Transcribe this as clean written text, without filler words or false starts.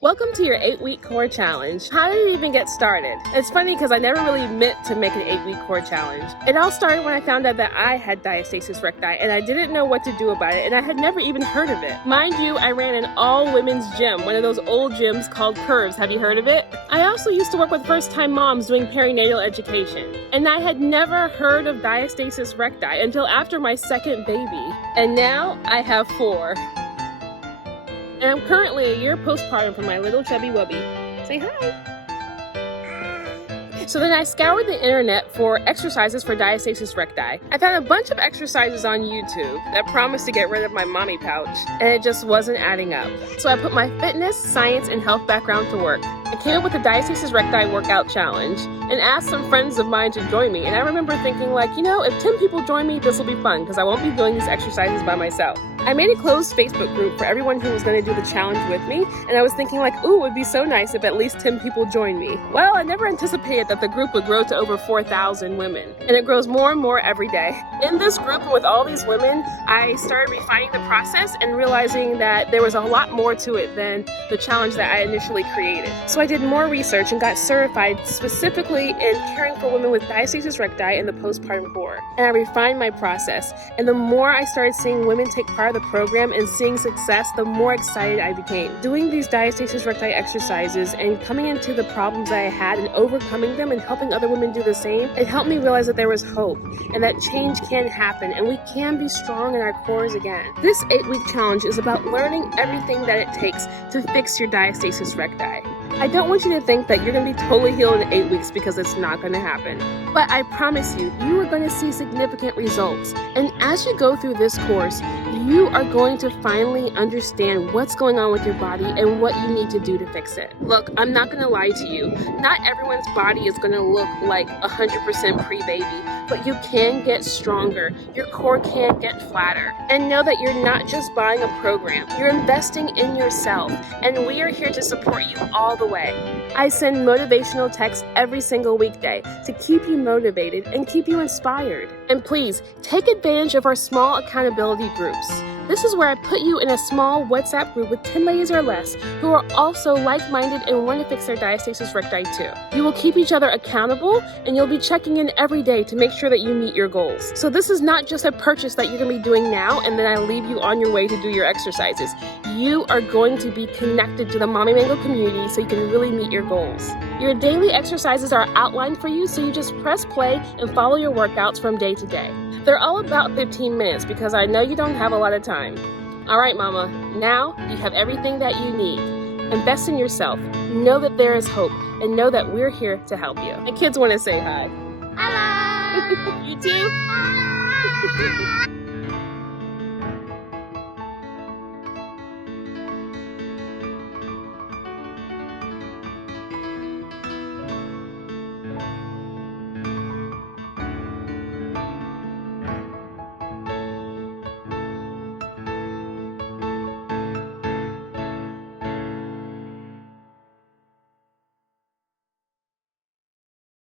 Welcome to your 8-week core challenge. How did you even get started? It's funny because I never really meant to make an 8-week core challenge. It all started when I found out that I had diastasis recti and I didn't know what to do about it, and I had never even heard of it. Mind you, I ran an all-women's gym, one of those old gyms called Curves. Have you heard of it? I also used to work with first-time moms doing perinatal education, and I had never heard of diastasis recti until after my second baby. And now I have 4. And I'm currently a year postpartum from my little chubby wubby. Say hi. So then I scoured the internet for exercises for diastasis recti. I found a bunch of exercises on YouTube that promised to get rid of my mommy pouch, and it just wasn't adding up. So I put my fitness, science, and health background to work. I came up with the diastasis recti workout challenge and asked some friends of mine to join me. And I remember thinking if 10 people join me, this will be fun because I won't be doing these exercises by myself. I made a closed Facebook group for everyone who was going to do the challenge with me, and I was thinking ooh, it would be so nice if at least 10 people joined me. Well, I never anticipated that the group would grow to over 4,000 women, and it grows more and more every day. In this group and with all these women, I started refining the process and realizing that there was a lot more to it than the challenge that I initially created. So I did more research and got certified specifically in caring for women with diastasis recti in the postpartum core. And I refined my process, and the more I started seeing women take part of the program and seeing success, the more excited I became. Doing these diastasis recti exercises and coming into the problems that I had and overcoming them and helping other women do the same, it helped me realize that there was hope and that change can happen and we can be strong in our cores again. This 8-week challenge is about learning everything that it takes to fix your diastasis recti. I don't want you to think that you're going to be totally healed in 8 weeks because it's not going to happen. But I promise you, you are going to see significant results. And as you go through this course, you are going to finally understand what's going on with your body and what you need to do to fix it. Look, I'm not going to lie to you. Not everyone's body is going to look like 100% pre-baby, but you can get stronger. Your core can get flatter. And know that you're not just buying a program. You're investing in yourself. And we are here to support you all the way. I send motivational texts every single weekday to keep you motivated and keep you inspired. And please, take advantage of our small accountability groups. This is where I put you in a small WhatsApp group with 10 ladies or less who are also like-minded and want to fix their diastasis recti too. You will keep each other accountable, and you'll be checking in every day to make sure that you meet your goals. So this is not just a purchase that you're going to be doing now and then I leave you on your way to do your exercises. You are going to be connected to the Mommy Mango community so you can really meet your goals. Your daily exercises are outlined for you, so you just press play and follow your workouts from day to day. They're all about 15 minutes because I know you don't have a lot of time. All right, Mama, now you have everything that you need. Invest in yourself. Know that there is hope, and know that we're here to help you. The kids want to say hi. Hello! You too?